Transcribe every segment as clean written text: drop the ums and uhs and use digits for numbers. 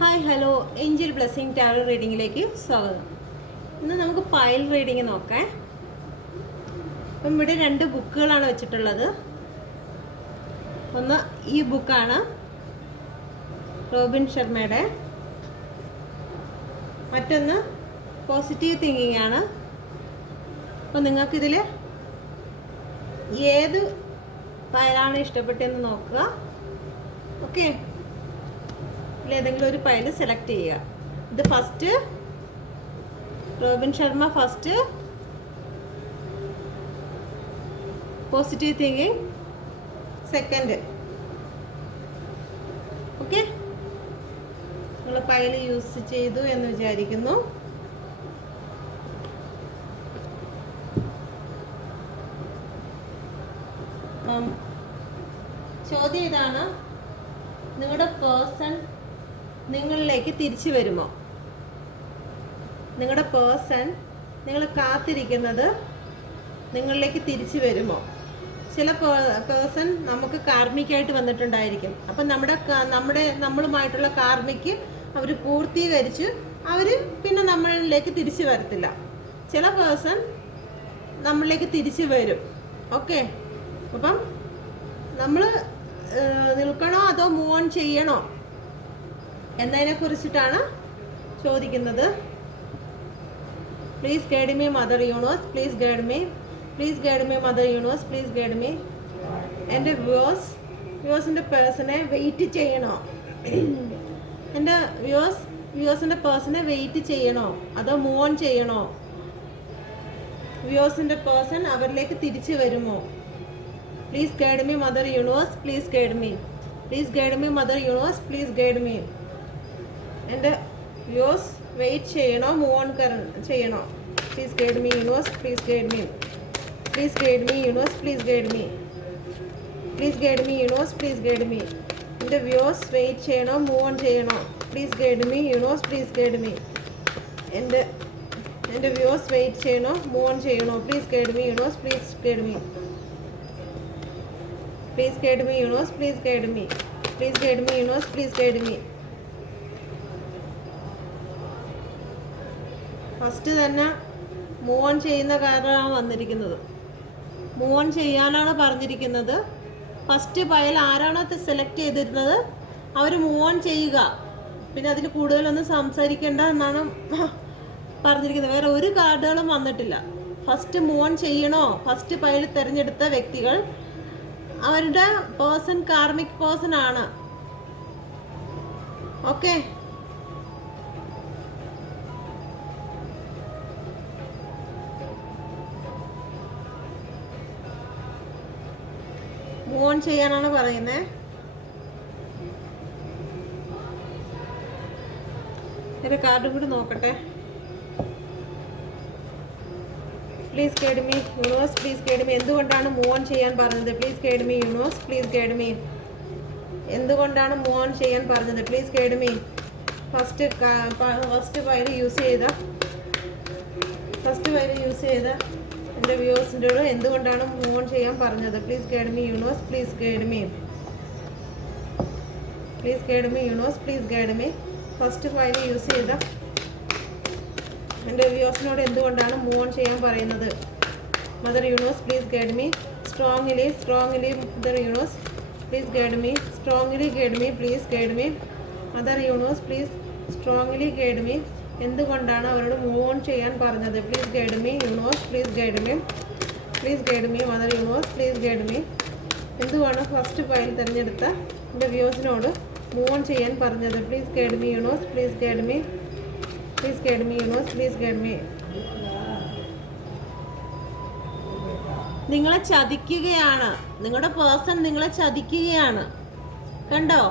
Hi hello angel blessing tarot റീഡിങ്ങിലേക്ക് സ്വാഗതം. ഇന്ന് നമുക്ക് പൈൽ റീഡിങ് നോക്കാം. അപ്പം ഇവിടെ 2 ബുക്കുകളാണ് വെച്ചിട്ടുള്ളത്. ഒന്ന് ഈ ബുക്കാണ് റോബിൻ ശർമ്മയുടെ, മറ്റൊന്ന് പോസിറ്റീവ് തിങ്കിങ് ആണ്. അപ്പോൾ നിങ്ങൾക്കിതിൽ ഏത് പൈലാണ് ഇഷ്ടപ്പെട്ടതെന്ന് നോക്കുക. ഓക്കെ, ഏതെങ്കിലും ഒരു പൈൽ സെലക്ട് ചെയ്യുക. ഇത് first Robin Sharma, first positive thinking, second. Okay, നിങ്ങൾ പൈൽ യൂസ് ചെയ്തു എന്ന് വിചാരിക്കുന്നു. ചോദ്യം ഇതാണ്: നിങ്ങളുടെ പേഴ്സൺ നിങ്ങളിലേക്ക് തിരിച്ചു വരുമോ? നിങ്ങളുടെ പേഴ്സൺ നിങ്ങൾ കാത്തിരിക്കുന്നത് നിങ്ങളിലേക്ക് തിരിച്ചു വരുമോ? ചില പേഴ്സൺ നമുക്ക് കാർമിക്കായിട്ട് വന്നിട്ടുണ്ടായിരിക്കും. അപ്പം നമ്മളുമായിട്ടുള്ള കാർമിക്ക് അവർ പൂർത്തീകരിച്ച് അവർ പിന്നെ നമ്മളിലേക്ക് തിരിച്ചു വരത്തില്ല. ചില പേഴ്സൺ നമ്മളിലേക്ക് തിരിച്ചു വരും. ഓക്കെ, അപ്പം നമ്മൾ നിൽക്കണോ അതോ മൂവ് ഓൺ ചെയ്യണോ എന്നതിനെ കുറിച്ചിട്ടാണ് ചോദിക്കുന്നത്. Please guide me mother universe, please guide me, please guide me mother universe, please guide me. എൻ്റെ വ്യൂവേഴ്സിൻ്റെ പേഴ്സണെ വെയിറ്റ് ചെയ്യണോ? എൻ്റെ വ്യൂവേഴ്സിൻ്റെ പേഴ്സണെ വെയിറ്റ് ചെയ്യണോ അതോ മൂവ് ഓൺ ചെയ്യണോ? വ്യൂവേഴ്സിൻ്റെ പേഴ്സൺ അവരിലേക്ക് തിരിച്ചു വരുമോ? Please guide me mother universe, please guide me, please guide me mother universe, please guide me. എൻ്റെ വ്യൂവേഴ്സ് വെയിറ്റ് ചെയ്യണോ മൂവ് ഓൺ ചെയ്യണോ? Please guide me universe, please guide me, please guide me universe, please guide me, please guide me universe, please guide me. എൻ്റെ viewers wait ചെയ്യണോ move on ചെയ്യണോ? Please guide me universe, please guide me. എൻ്റെ viewers wait ചെയ്യണോ move on ചെയ്യണോ? Please guide me universe, please guide me, please guide me universe, please guide me, please guide me universe, please guide me. First തന്നെ move on ചെയ്യുന്ന കാരണമാണ് വന്നിരിക്കുന്നത്. Move on ചെയ്യാനാണ് പറഞ്ഞിരിക്കുന്നത്. First pile ആരാണോ select ചെയ്തിരുന്നത് അവർ move on ചെയ്യുക, പിന്നെ അതിൽ കൂടുതലൊന്നും സംസാരിക്കേണ്ട എന്നാണ് പറഞ്ഞിരിക്കുന്നത്. വേറെ ഒരു കാർഡുകളും വന്നിട്ടില്ല. ഫസ്റ്റ് മൂവ് ഓൺ ചെയ്യണോ? ഫസ്റ്റ് പൈൽ തിരഞ്ഞെടുത്ത വ്യക്തികൾ അവരുടെ പേഴ്സൺ കാർമിക് പേഴ്സൺ ആണ്. ഓക്കെ, മൂവ് ഓൺ ചെയ്യാനാണ് പറയുന്നത്. ഒരു കാർഡും കൂടി നോക്കട്ടെ. Please guide me universe, please guide me. എന്തുകൊണ്ടാണ് മൂവ് ഓൺ ചെയ്യാൻ പറഞ്ഞത്? Please guide me universe, please guide me. എന്തുകൊണ്ടാണ് മൂവ് ഓൺ ചെയ്യാൻ പറഞ്ഞത്? Please guide me. First file use ചെയ്ത എൻ്റെ വ്യൂവേഴ്സിൻ്റെ എന്തുകൊണ്ടാണ് മൂവ് ഓൺ ചെയ്യാൻ പറഞ്ഞത്? Please guide me universe, please guide me, please guide me universe, please guide me. First file use ചെയ്ത എൻ്റെ വ്യൂവേഴ്സിനോട് എന്തുകൊണ്ടാണ് മൂവ് ഓൺ ചെയ്യാൻ പറയുന്നത്? Mother universe, please guide me. Strongly mother universe, please guide me. Strongly guide me, please guide me. Mother universe, please strongly guide me. എന്തുകൊണ്ടാണ് അവരോട് move on ചെയ്യാൻ പറഞ്ഞത്? Please guide me universe, please guide me, please guide me. Mother universe, please guide me. എന്തുവാണ് first file തിരഞ്ഞെടുത്ത എൻ്റെ വ്യൂവേഴ്സിനോട് move on ചെയ്യാൻ പറഞ്ഞത്? Please guide me universe, please guide me, please guide me universe, please guide me. നിങ്ങളെ ചതിക്കുകയാണ്. നിങ്ങളുടെ person നിങ്ങളെ ചതിക്കുകയാണ്. കണ്ടോ?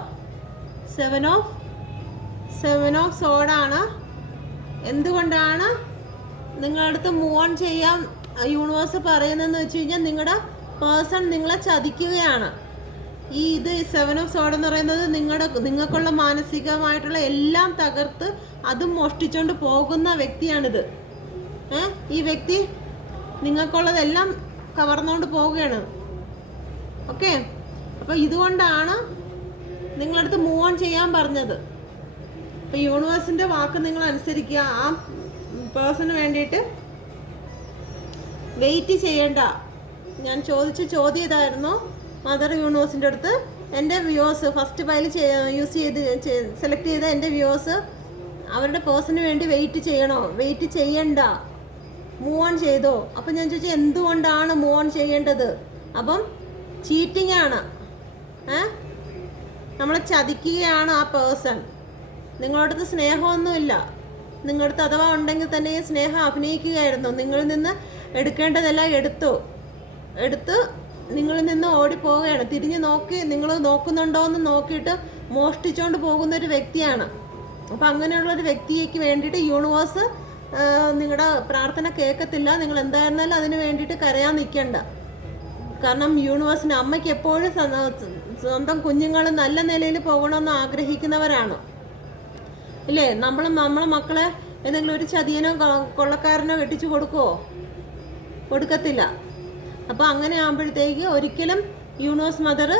സെവൻ ഓഫ് സോഡാണ്. എന്തുകൊണ്ടാണ് നിങ്ങളുടെ അടുത്ത് മൂവ് ഓൺ ചെയ്യാൻ യൂണിവേഴ്സ് പറയുന്നതെന്ന് വെച്ച് കഴിഞ്ഞാൽ നിങ്ങളുടെ പേഴ്സൺ നിങ്ങളെ ചതിക്കുകയാണ്. ഇത് 7 ഓഫ് സോഡ് എന്ന് പറയുന്നത് നിങ്ങൾക്കുള്ള മാനസികമായിട്ടുള്ള എല്ലാം തകർത്ത് അതും മോഷ്ടിച്ചുകൊണ്ട് പോകുന്ന വ്യക്തിയാണിത്. ഈ വ്യക്തി നിങ്ങൾക്കുള്ളതെല്ലാം കവർന്നുകൊണ്ട് പോവുകയാണ്. ഓക്കെ, അപ്പോൾ ഇതുകൊണ്ടാണ് നിങ്ങളടുത്ത് മൂവ് ഓൺ ചെയ്യാൻ പറഞ്ഞത്. അപ്പോൾ യൂണിവേഴ്സിൻ്റെ വാക്ക് നിങ്ങൾ അനുസരിക്കുക. ആ പേഴ്സണ് വേണ്ടിയിട്ട് വെയിറ്റ് ചെയ്യണ്ട. ഞാൻ ചോദിച്ച ചോദ്യം ഇതായിരുന്നു മദർ യൂണിവേഴ്സിൻ്റെ അടുത്ത്. എൻ്റെ വ്യൂവേഴ്സ് ഫസ്റ്റ് ഫയൽ സെലക്ട് ചെയ്ത എൻ്റെ വ്യൂവേഴ്സ് അവരുടെ പേഴ്സണിന് വേണ്ടി വെയിറ്റ് ചെയ്യണോ, വെയിറ്റ് ചെയ്യണ്ട, മൂവ് ഓൺ ചെയ്തോ? അപ്പം ഞാൻ ചോദിച്ചു എന്തുകൊണ്ടാണ് മൂവ് ഓൺ ചെയ്യേണ്ടത്? അപ്പം ചീറ്റിംഗ് ആണ്, നമ്മളെ ചതിക്കുകയാണ് ആ പേഴ്സൺ. നിങ്ങളടുത്ത് സ്നേഹമൊന്നുമില്ല. നിങ്ങളടുത്ത് അഥവാ ഉണ്ടെങ്കിൽ തന്നെ ഈ സ്നേഹം അഭിനയിക്കുകയായിരുന്നു. നിങ്ങളിൽ നിന്ന് എടുക്കേണ്ടതെല്ലാം എടുത്ത് നിങ്ങളിൽ നിന്ന് ഓടിപ്പോവുകയാണ്. തിരിഞ്ഞ് നോക്കി നിങ്ങൾ നോക്കുന്നുണ്ടോ എന്ന് നോക്കിയിട്ട് മോഷ്ടിച്ചുകൊണ്ട് പോകുന്നൊരു വ്യക്തിയാണ്. അപ്പം അങ്ങനെയുള്ളൊരു വ്യക്തിക്ക് വേണ്ടിയിട്ട് യൂണിവേഴ്സ് നിങ്ങളുടെ പ്രാർത്ഥന കേൾക്കത്തില്ല. നിങ്ങൾ എന്തായിരുന്നാലും അതിന് വേണ്ടിയിട്ട് കരയാൻ നിൽക്കണ്ട. കാരണം യൂണിവേഴ്സിന് അമ്മയ്ക്ക് എപ്പോഴും സ്വന്തം കുഞ്ഞുങ്ങൾ നല്ല നിലയിൽ പോകണമെന്ന് ആഗ്രഹിക്കുന്നവരാണ്, ഇല്ലേ? നമ്മളെ മക്കളെ ഏതെങ്കിലും ഒരു ചതിയനോ കൊള്ളക്കാരനോ കെട്ടിച്ചു കൊടുക്കുമോ? കൊടുക്കത്തില്ല. അപ്പോൾ അങ്ങനെ ആകുമ്പോഴത്തേക്ക് ഒരിക്കലും യൂണിവേഴ്സ് മദർ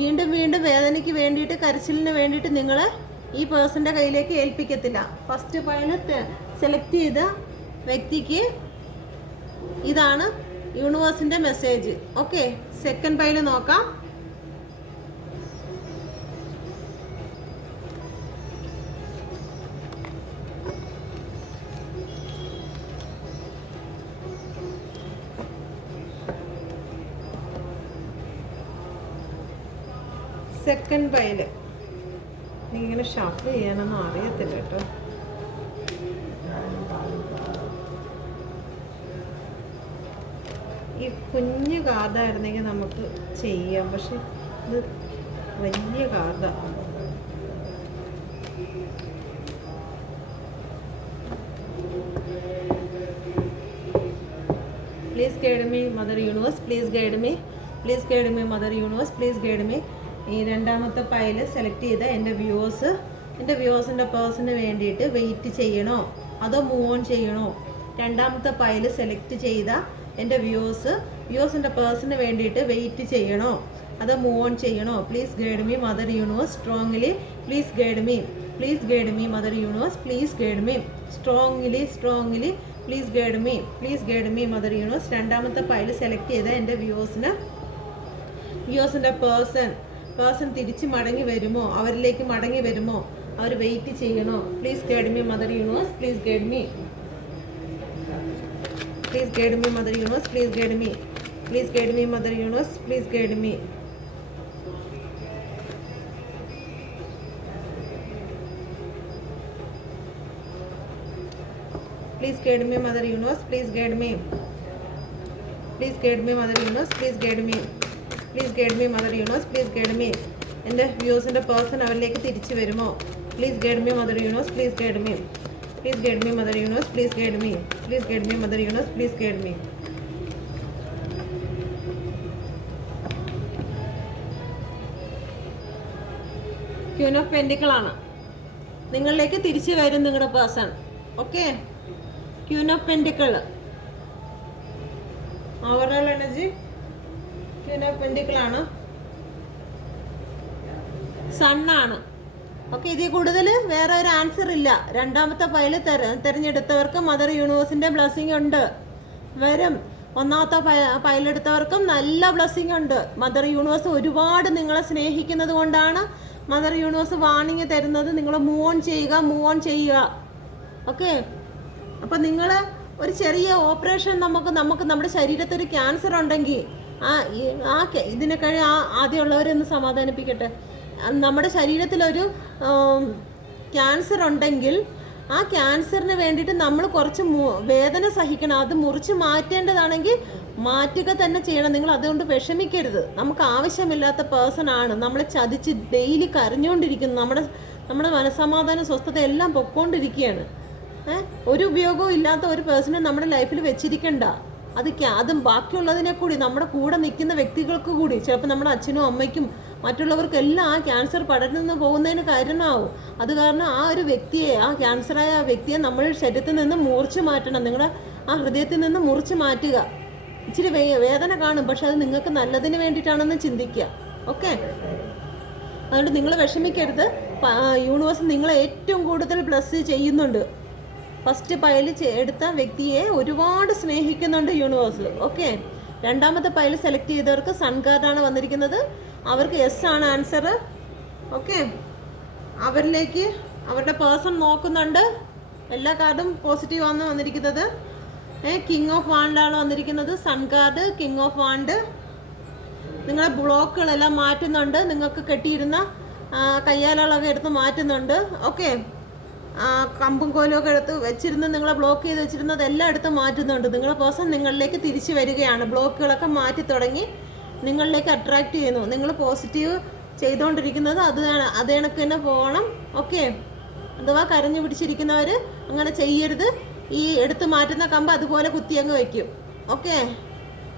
വീണ്ടും വേദനയ്ക്ക് വേണ്ടിയിട്ട്, കരച്ചിലിന് വേണ്ടിയിട്ട് നിങ്ങളെ ഈ പേഴ്സൻ്റെ കയ്യിലേക്ക് ഏൽപ്പിക്കത്തില്ല. ഫസ്റ്റ് പൈലറ്റ് സെലക്ട് ചെയ്ത വ്യക്തിക്ക് ഇതാണ് യൂണിവേഴ്സിൻ്റെ മെസ്സേജ്. ഓക്കെ, സെക്കൻഡ് പൈല് നോക്കാം. സെക്കൻഡ് പൈല് ഇങ്ങനെ ഷഫിൾ ചെയ്യാനൊന്നും അറിയത്തില്ല കേട്ടോ. ഈ കുഞ്ഞു കാർഡായിരുന്നെങ്കിൽ നമുക്ക് ചെയ്യാം, പക്ഷെ ഇത് വലിയ കാർഡാണ്. Please guide me mother universe, please guide me, please guide me mother universe, please guide me. ഈ രണ്ടാമത്തെ പൈല് സെലക്ട് ചെയ്ത എൻ്റെ വ്യൂവേഴ്സിൻ്റെ പേഴ്സണിന് വേണ്ടിയിട്ട് വെയിറ്റ് ചെയ്യണോ അതോ മൂവ് ഓൺ ചെയ്യണോ? രണ്ടാമത്തെ പൈല് സെലക്ട് ചെയ്ത എൻ്റെ വ്യൂവേഴ്സിൻ്റെ പേഴ്സണിന് വേണ്ടിയിട്ട് വെയിറ്റ് ചെയ്യണോ അതോ മൂവ് ഓൺ ചെയ്യണോ? Please guide me mother universe strongly, please guide me, please guide me mother universe, please guide me strongly, please guide me, please guide me mother universe. രണ്ടാമത്തെ pile select ചെയ്ത എൻ്റെ വ്യൂവേഴ്സിൻ്റെ person തിരിച്ച് മടങ്ങി വരുമോ, അവരിലേക്ക് മടങ്ങി വരുമോ, അവർ വെയിറ്റ് ചെയ്യണോ? Please guide me mother universe, please guide me, please guide me mother universe, please guide me, please guide me mother universe, please guide me. Please guide me mother universe, please guide me, please guide me mother universe, please guide me, please guide me mother universe, please guide me. എൻ്റെ വ്യൂസിൻ്റെ person അവരിലേക്ക് തിരിച്ചു വരുമോ? Please guide me mother universe, please guide me, please guide me mother universe, please guide me, please guide me mother universe, please guide me. Queen of പെൻഡിക്കിളാണ്. നിങ്ങളിലേക്ക് തിരിച്ചു വരും നിങ്ങളുടെ person. Okay, queen of pentacle overall energy queen of പെൻഡിക്കിളാണ്, സണ്ണാണ്. Okay, ഇതിൽ കൂടുതൽ വേറെ ഒരു ആൻസർ ഇല്ല. രണ്ടാമത്തെ പൈല് തിരഞ്ഞെടുത്തവർക്ക് മദർ യൂണിവേഴ്സിൻ്റെ ബ്ലെസ്സിങ് ഉണ്ട്, വരും. ഒന്നാമത്തെ പൈലെടുത്തവർക്കും നല്ല ബ്ലെസ്സിങ് ഉണ്ട്. മദർ യൂണിവേഴ്സ് ഒരുപാട് നിങ്ങളെ സ്നേഹിക്കുന്നത് കൊണ്ടാണ് മദർ യൂണിവേഴ്സ് വാർണിംഗ് തരുന്നത്. നിങ്ങൾ മൂവ് ഓൺ ചെയ്യുക. ഓക്കെ, അപ്പം നിങ്ങൾ ഒരു ചെറിയ ഓപ്പറേഷൻ നമുക്ക് നമ്മുടെ ശരീരത്തിൽ ഒരു ക്യാൻസർ ഉണ്ടെങ്കിൽ ഇതിനെ ആദ്യമുള്ളവരൊന്ന് സമാധാനിപ്പിക്കട്ടെ. നമ്മുടെ ശരീരത്തിലൊരു ക്യാൻസർ ഉണ്ടെങ്കിൽ ആ ക്യാൻസറിന് വേണ്ടിയിട്ട് നമ്മൾ കുറച്ച് വേദന സഹിക്കണം. അത് മുറിച്ച് മാറ്റേണ്ടതാണെങ്കിൽ മാറ്റുക തന്നെ ചെയ്യണം. നിങ്ങൾ അതുകൊണ്ട് വിഷമിക്കരുത്. നമുക്ക് ആവശ്യമില്ലാത്ത പേഴ്സൺ ആണ്, നമ്മളെ ചതിച്ച് ഡെയിലി കരഞ്ഞുകൊണ്ടിരിക്കുന്നു. നമ്മുടെ മനസ്സമാധാനം, സ്വസ്ഥത എല്ലാം പൊക്കോണ്ടിരിക്കുകയാണ്. ഒരു ഉപയോഗവും ഇല്ലാത്ത ഒരു പേഴ്സണെ നമ്മുടെ ലൈഫിൽ വെച്ചിരിക്കണ്ട. അതും ബാക്കിയുള്ളതിനെ കൂടി, നമ്മുടെ കൂടെ നിൽക്കുന്ന വ്യക്തികൾക്ക് കൂടി, ചിലപ്പോൾ നമ്മുടെ അച്ഛനും അമ്മയ്ക്കും മറ്റുള്ളവർക്കെല്ലാം ആ ക്യാൻസർ പടർന്നു പോകുന്നതിന് കാരണമാവും. അത് കാരണം ആ ഒരു വ്യക്തിയെ, ആ ക്യാൻസറായ ആ വ്യക്തിയെ നമ്മൾ ശരീരത്തിൽ നിന്ന് മുറിച്ച് മാറ്റണം. നിങ്ങളുടെ ആ ഹൃദയത്തിൽ നിന്ന് മുറിച്ച് മാറ്റുക. ഇച്ചിരി വേദന കാണും, പക്ഷെ അത് നിങ്ങൾക്ക് നല്ലതിന് വേണ്ടിയിട്ടാണെന്ന് ചിന്തിക്കുക. ഓക്കെ, അതുകൊണ്ട് നിങ്ങൾ വിഷമിക്കരുത്. യൂണിവേഴ്സ് നിങ്ങളെ ഏറ്റവും കൂടുതൽ ബ്ലസ് ചെയ്യുന്നുണ്ട്. ഫസ്റ്റ് പൈൽ എടുത്ത വ്യക്തിയെ ഒരുപാട് സ്നേഹിക്കുന്നുണ്ട് യൂണിവേഴ്സ്. ഓക്കെ, രണ്ടാമത്തെ പൈൽ സെലക്ട് ചെയ്തവർക്ക് സൺ കാർഡാണ് വന്നിരിക്കുന്നത്. അവർക്ക് യെസ് ആണ് ആൻസർ. ഓക്കെ, അവരിലേക്ക് അവരുടെ പേഴ്സൺ നോക്കുന്നുണ്ട്. എല്ലാ കാർഡും പോസിറ്റീവ് ആണ് വന്നിരിക്കുന്നത്. കിങ് ഓഫ് വാണ്ടാണ് വന്നിരിക്കുന്നത്. Sun card, king of wand. നിങ്ങളെ ബ്ലോക്കുകളെല്ലാം മാറ്റുന്നുണ്ട്. നിങ്ങൾക്ക് കെട്ടിയിരുന്ന കയ്യാലുകളൊക്കെ എടുത്ത് മാറ്റുന്നുണ്ട്. ഓക്കെ, കമ്പും കോലും ഒക്കെ എടുത്ത് വെച്ചിരുന്ന് നിങ്ങളെ ബ്ലോക്ക് ചെയ്ത് വെച്ചിരുന്നതെല്ലാം എടുത്ത് മാറ്റുന്നുണ്ട്. നിങ്ങളെ പേഴ്സൺ നിങ്ങളിലേക്ക് തിരിച്ചു വരികയാണ്. ബ്ലോക്കുകളൊക്കെ മാറ്റി തുടങ്ങി നിങ്ങളിലേക്ക് അട്രാക്റ്റ് ചെയ്യുന്നു. നിങ്ങൾ പോസിറ്റീവ് ചെയ്തുകൊണ്ടിരിക്കുന്നത് അതേ കണക്ക് തന്നെ പോകണം. ഓക്കെ, അഥവാ കരഞ്ഞു പിടിച്ചിരിക്കുന്നവർ അങ്ങനെ ചെയ്യരുത്. ഈ എടുത്ത് മാറ്റുന്ന കമ്പ് അതുപോലെ കുത്തിയങ്ങ് വയ്ക്കും. ഓക്കെ,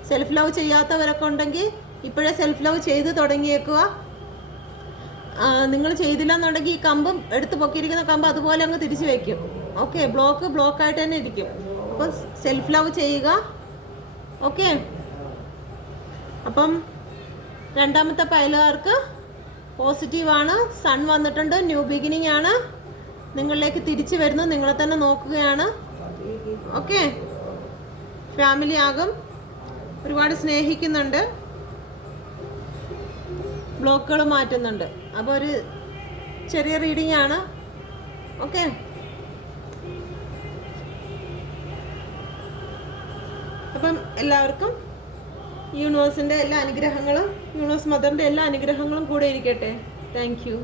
സെൽഫ് ലവ് ചെയ്യാത്തവരൊക്കെ ഉണ്ടെങ്കിൽ ഇപ്പോഴേ സെൽഫ് ലവ് ചെയ്ത് തുടങ്ങിയേക്കുക. നിങ്ങൾ ചെയ്തില്ല എന്നുണ്ടെങ്കിൽ ഈ കമ്പും എടുത്ത് പൊക്കിയിരിക്കുന്ന കമ്പ് അതുപോലെ അങ്ങ് തിരിച്ചു വയ്ക്കും. ഓക്കെ, ബ്ലോക്കായിട്ട് തന്നെ ഇരിക്കും. അപ്പം സെൽഫ് ലവ് ചെയ്യുക. ഓക്കെ, അപ്പം രണ്ടാമത്തെ പൈലുകാർക്ക് പോസിറ്റീവാണ്. സൺ വന്നിട്ടുണ്ട്. ന്യൂ ബിഗിനിങ് ആണ്. നിങ്ങളിലേക്ക് തിരിച്ചു വരുന്നു. നിങ്ങളെ തന്നെ നോക്കുകയാണ്. ഓക്കെ, ഫാമിലി ആകും. ഒരുപാട് സ്നേഹിക്കുന്നുണ്ട്. ബ്ലോക്കുകൾ മാറ്റുന്നുണ്ട്. അപ്പോൾ ഒരു ചെറിയ റീഡിംഗ് ആണ്. ഓക്കെ, അപ്പം എല്ലാവർക്കും യൂണിവേഴ്സിൻ്റെ എല്ലാ അനുഗ്രഹങ്ങളും, യൂണിവേഴ്സ് മദറിൻ്റെ എല്ലാ അനുഗ്രഹങ്ങളും കൂടെ ഇരിക്കട്ടെ. Thank you.